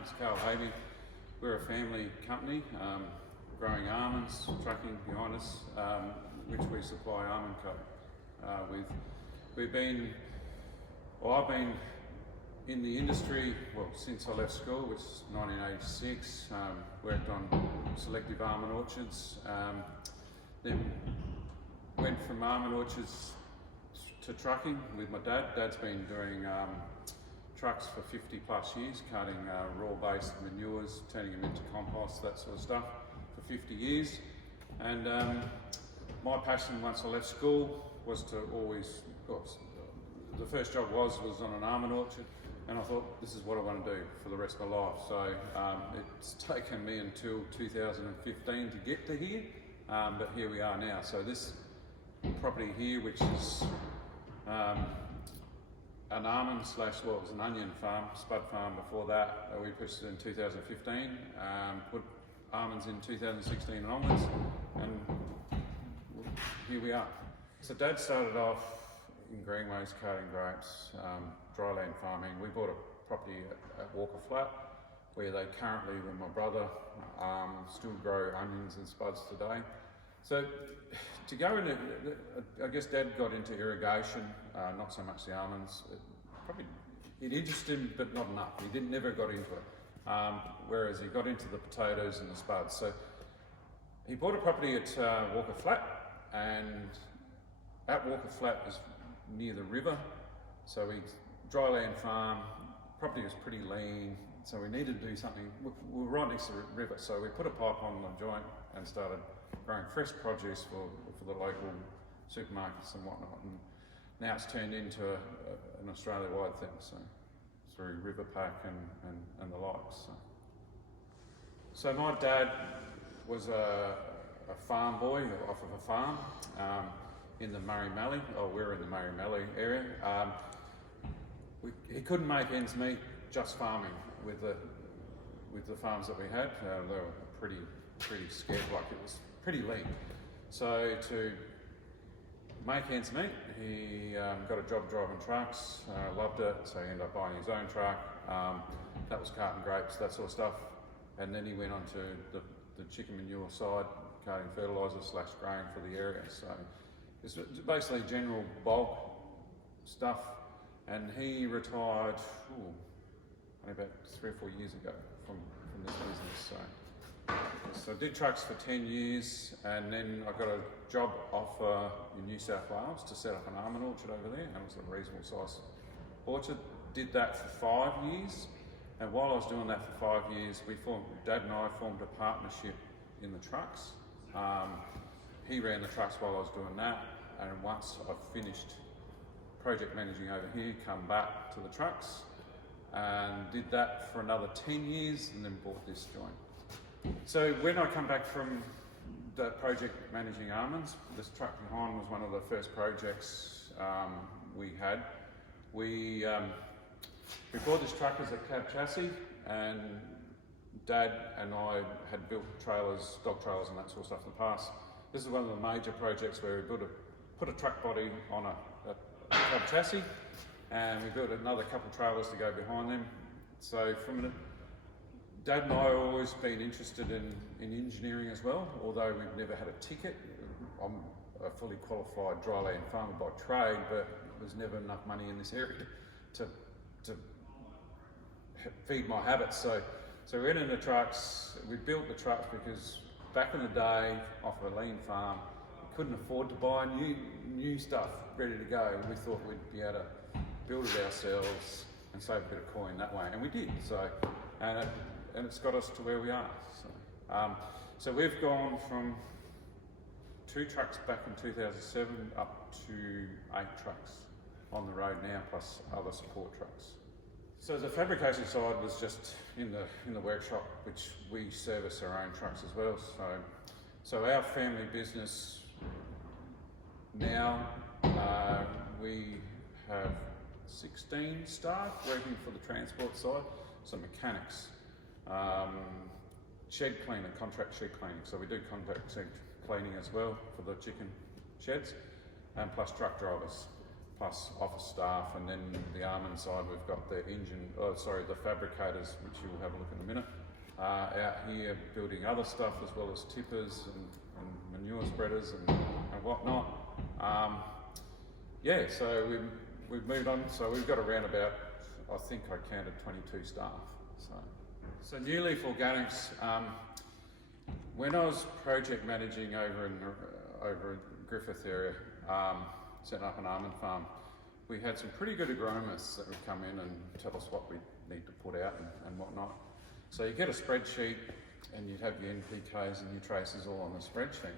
name's Haby. We're a family company growing almonds, trucking behind us, which we supply Almondco with. I've been in the industry since I left school, which is 1986. Worked on selective almond orchards. Then went from almond orchards to trucking with my dad. Dad's been doing trucks for 50 plus years, cutting raw based manures, turning them into compost, that sort of stuff, for 50 years. And my passion once I left school was to the first job was on an almond orchard, and I thought, this is what I want to do for the rest of my life. So it's taken me until 2015 to get to here, but here we are now. So this property here, which is an almond / it was an onion farm, spud farm before that. We purchased it in 2015, put almonds in 2016 and onwards, and here we are. So Dad started off in greenways, carting grapes, dryland farming. We bought a property at Walker Flat, where they currently, with my brother, still grow onions and spuds today. So to go into, I guess Dad got into irrigation, not so much the almonds. It interested him, but not enough. He never got into it. Whereas he got into the potatoes and the spuds. So he bought a property at Walker Flat, and at Walker Flat is near the river. So we dryland farm. Property was pretty lean, so we needed to do something. We were right next to the river, so we put a pipe on the joint and started growing fresh produce for the local supermarkets and whatnot. And now it's turned into an Australia-wide thing, so through Riverpack and the likes. So my dad was a farm boy off of a farm in the Murray Mallee. We're in the Murray Mallee area. He couldn't make ends meet just farming with the farms that we had. They were pretty scared, like it was pretty lean. So to make ends meet, he got a job driving trucks, loved it, so he ended up buying his own truck. That was carting grapes, that sort of stuff. And then he went on to the chicken manure side, carting fertiliser / grain for the area. So it's basically general bulk stuff. And he retired only about 3 or 4 years ago from this business. So I did trucks for 10 years, and then I got a job offer in New South Wales to set up an almond orchard over there, and it was a reasonable size orchard. Did that for 5 years, and while I was doing that for 5 years, Dad and I formed a partnership in the trucks. He ran the trucks while I was doing that, and once I finished project managing over here, come back to the trucks, and did that for another 10 years, and then bought this joint. So when I come back from the project managing almonds, this truck behind was one of the first projects we had. We bought this truck as a cab chassis, and Dad and I had built trailers, dog trailers and that sort of stuff in the past. This is one of the major projects where we put a truck body on a cab chassis, and we built another couple of trailers to go behind them. So Dad and I have always been interested in engineering as well, although we've never had a ticket. I'm a fully qualified dryland farmer by trade, but there's never enough money in this area to feed my habits. So we went into trucks. We built the trucks because back in the day, off a lean farm, we couldn't afford to buy new stuff ready to go. We thought we'd be able to build it ourselves and save a bit of coin that way, and we did. And it's got us to where we are. So we've gone from 2 trucks back in 2007 up to 8 trucks on the road now, plus other support trucks. So the fabrication side was just in the workshop, which we service our own trucks as well. So our family business now, we have 16 staff working for the transport side, so mechanics. Shed cleaning, contract shed cleaning. So we do contract shed cleaning as well for the chicken sheds, and plus truck drivers. plus office staff, and then the almond side we've got the the fabricators, which you'll have a look in a minute, out here building other stuff as well as tippers and manure spreaders and whatnot. Yeah, so we've moved on, so we've got around about, I think I counted 22 staff. So Nuleaf Organics, when I was project managing over in Griffith area, setting up an almond farm, we had some pretty good agronomists that would come in and tell us what we need to put out and whatnot. So you get a spreadsheet and you'd have your NPKs and your traces all on the spreadsheet.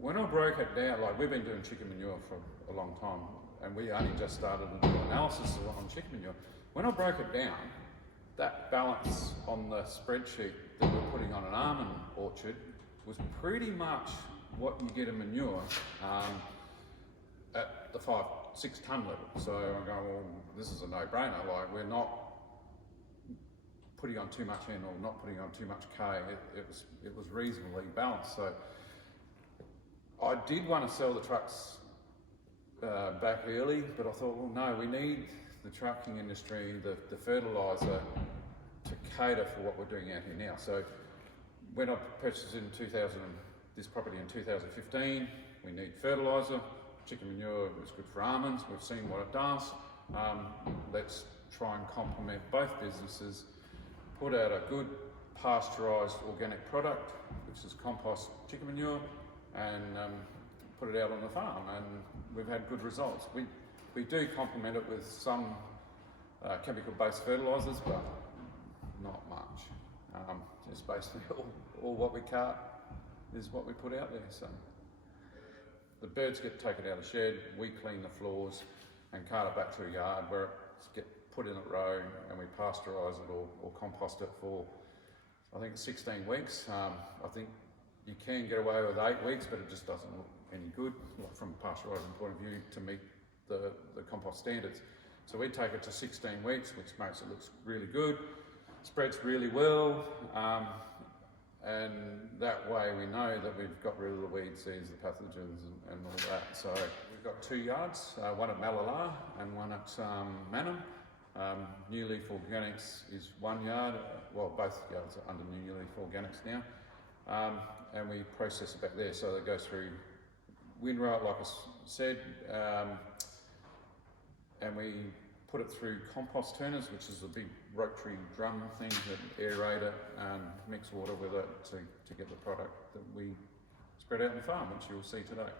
When I broke it down, like we've been doing chicken manure for a long time, and we only just started to do analysis on chicken manure. When I broke it down, that balance on the spreadsheet that we're putting on an almond orchard was pretty much what you get in manure at the 5-6 tonne level. So I go, well, this is a no-brainer. Like, we're not putting on too much N or not putting on too much K. It was reasonably balanced. So I did want to sell the trucks back early, but I thought, well, no, we need the trucking industry, the fertiliser, to cater for what we're doing out here now. So when I purchased this property in 2015, we need fertiliser. Chicken manure is good for almonds. We've seen what it does. Let's try and complement both businesses, put out a good pasteurised organic product, which is compost chicken manure, and put it out on the farm, and we've had good results. We do complement it with some chemical-based fertilisers, but not much. Just basically all what we cart is what we put out there. So the birds get taken out of the shed, we clean the floors and cart it back to a yard where it's get put in a row, and we pasteurise it or compost it for, I think, 16 weeks. I think you can get away with 8 weeks, but it just doesn't look any good, like from a pasteurising point of view, to meet the compost standards. So we take it to 16 weeks, which makes it look really good, spreads really well, and that way we know that we've got rid of the weed seeds, the pathogens and all that. So we've got 2 yards, one at Mallala and one at Manum. Nuleaf Organics is 1 yard, well, both yards are under Nuleaf Organics now, and we process it back there. So it goes through windrow, like I said, and we put it through compost turners, which is a big rotary drum thing that aerate it and mix water with it to get the product that we spread out in the farm, which you'll see today.